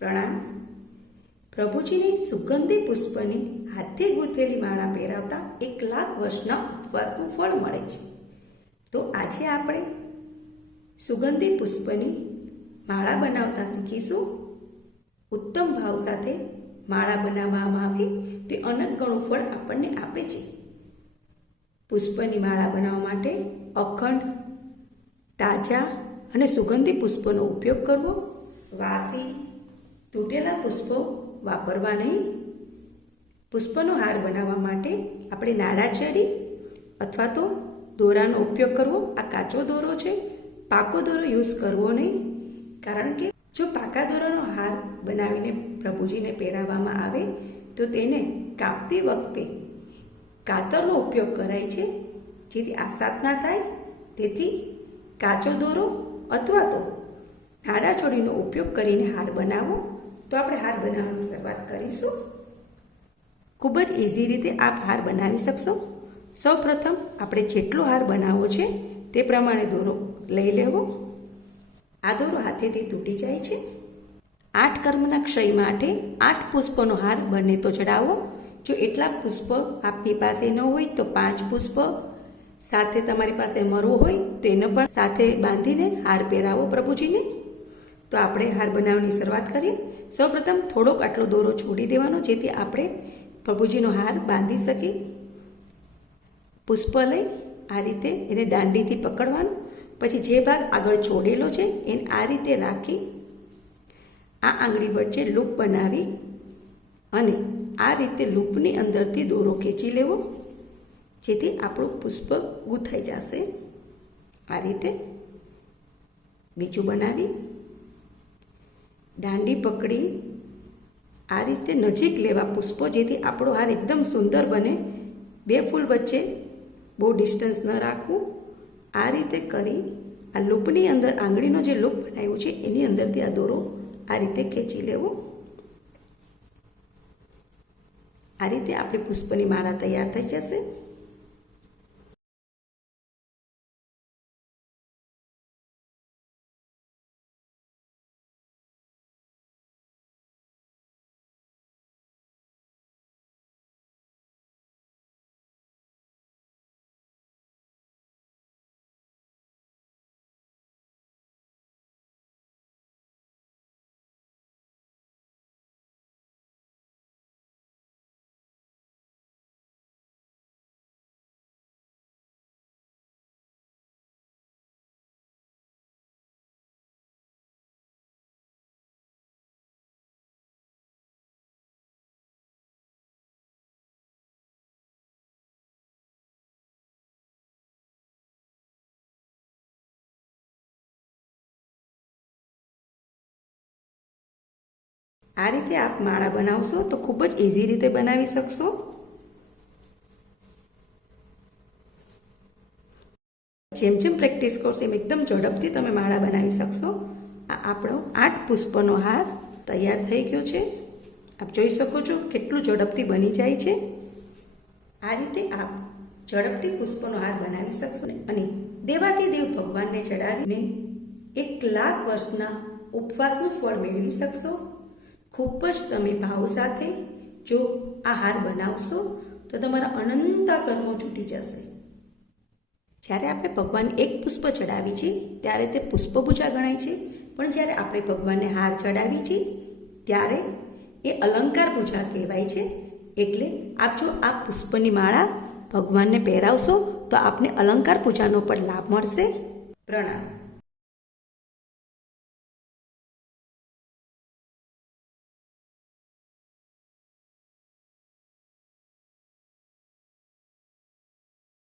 પ્રણામ. પ્રભુજીને સુગંધી પુષ્પની હાથે ગૂંથેલી માળા પહેરાવતા 1,00,000 વર્ષના ઉપવાસનું ફળ મળે છે. તો આજે આપણે સુગંધી પુષ્પની માળા બનાવતા શીખીશું. ઉત્તમ ભાવ સાથે માળા બનાવવામાં આવે તે અનેક ગણું ફળ આપણને આપે છે. પુષ્પની માળા બનાવવા માટે અખંડ, તાજા અને સુગંધી પુષ્પોનો ઉપયોગ કરવો. વાસી, તૂટેલા પુષ્પો વાપરવા નહીં. પુષ્પનો હાર બનાવવા માટે આપણે નાળા ચેરી અથવા તો દોરાનો ઉપયોગ કરવો. આ કાચો દોરો છે, પાકો દોરો યુઝ કરવો નહીં, કારણ કે જો પાકા દોરાનો હાર બનાવીને પ્રભુજીને પહેરાવવામાં આવે તો તેને કાપતી વખતે કાતરનો ઉપયોગ કરાય છે, જેથી આસાત ના થાય. તેથી કાચો દોરો અથવા તો નાળા ચોળીનો ઉપયોગ કરીને હાર બનાવો. તો આપણે હાર બનાવવાની શરૂઆત કરીશું. ખૂબ જ ઇઝી રીતે આપ હાર બનાવી શકશો. સૌ પ્રથમ આપણે જેટલો હાર બનાવવો છે તે પ્રમાણે દોરો લઈ લેવો. આ દોરો હાથેથી તૂટી જાય છે. 8 કર્મના ક્ષય માટે 8 પુષ્પનો હાર બને તો ચડાવો. જો એટલા પુષ્પ આપની પાસે ન હોય તો 5 પુષ્પ સાથે તમારી પાસે મરવો હોય તો એને પણ સાથે બાંધીને હાર પહેરાવો પ્રભુજીને. તો આપણે હાર બનાવવાની શરૂઆત કરીએ. સૌપ્રથમ થોડોક આટલો દોરો છોડી દેવાનો, જેથી આપણે પ્રભુજીનો હાર બાંધી શકીએ. પુષ્પ લઈ આ રીતે એને દાંડીથી પકડવાનું. પછી જે ભાગ આગળ છોડેલો છે એને આ રીતે રાખી આ આંગળી વચ્ચે લૂપ બનાવી અને આ રીતે લૂપની અંદરથી દોરો ખેંચી લેવો, જેથી આપણું પુષ્પ ગૂંથાઈ જશે. આ રીતે બીજું બનાવી દાંડી પકડી આ રીતે નજીક લેવા પુષ્પો, જેથી આપણો હાર એકદમ સુંદર બને. 2 ફૂલ વચ્ચે બહુ ડિસ્ટન્સ ન રાખવું. આ રીતે કરી આ લૂપની અંદર આંગળીનો જે લૂપ બનાવ્યો છે એની અંદરથી આ દોરો આ રીતે ખેંચી લેવો. આ રીતે આપણી પુષ્પની માળા તૈયાર થઈ જશે. આ રીતે આપ માળા બનાવશો તો ખૂબ જ ઇઝી રીતે બનાવી શકશો. જેમ જેમ પ્રેક્ટિસ કરશો એમ એકદમ ઝડપથી તમે માળા બનાવી શકશો. આ આપણો 8 પુષ્પનો હાર તૈયાર થઈ ગયો છે. આપ જોઈ શકો છો કેટલું ઝડપથી બની જાય છે. આ રીતે આપ ઝડપથી પુષ્પનો હાર બનાવી શકશો અને દેવાથી દેવ ભગવાનને ચડાવીને 1,00,000 વર્ષના ઉપવાસનું ફળ મેળવી શકશો. ખૂબ જ તમે ભાવ સાથે જો આ હાર બનાવશો તો તમારા અનંતા કર્મો છૂટી જશે. જ્યારે આપણે ભગવાન એક પુષ્પ ચડાવી છે ત્યારે તે પુષ્પ પૂજા ગણાય છે, પણ જ્યારે આપણે ભગવાનને હાર ચડાવી છે ત્યારે એ અલંકાર પૂજા કહેવાય છે. એટલે આપ જો આ પુષ્પની માળા ભગવાનને પહેરાવશો તો આપને અલંકાર પૂજાનો પણ લાભ મળશે. પ્રણામ.